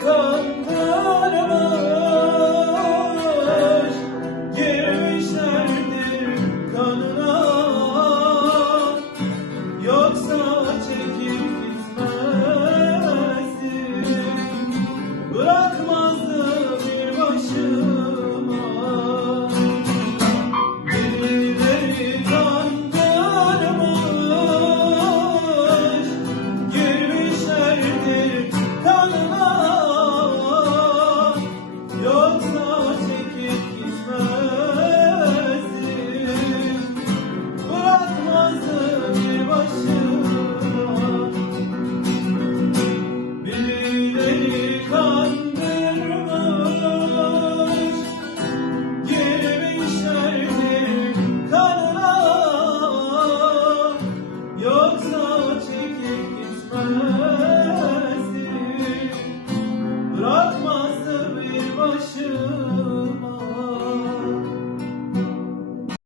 kandırmış Girmişlerdir kanına. Yoksa çekip gitmezdi Bırakmazdı bir başıma Bırakmazdı bir başıma